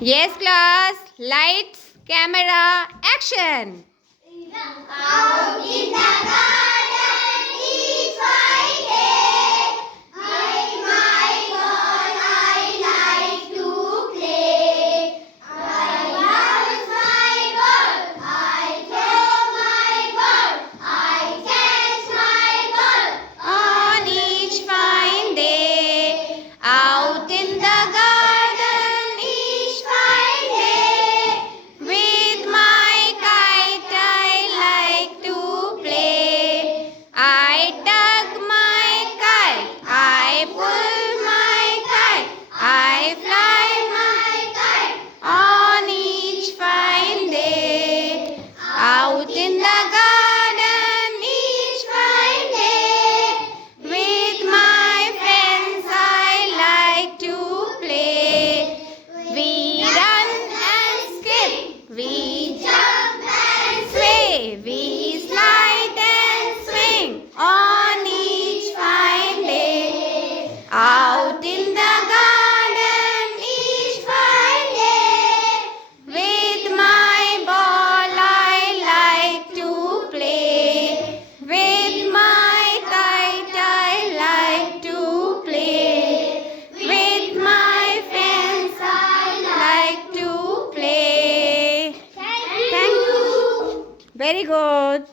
Yes, class. Lights, camera, action. Out in the garden each fine day, my God, I like to play. I bounce my ball, I throw my ball, I catch my ball On each fine day, out in the garden each fine day, with my kite I like to play. I tug my kite, I pull my kite, I fly my kite on each fine day. Out in the garden each fine day, with my friends I like to play. We run and skip, we jump and sway, we slide and swing on each fine day. Out in the garden each fine day, with my ball I like to play. With my kite I like to play. With my friends I like to play. Thank you. Very good.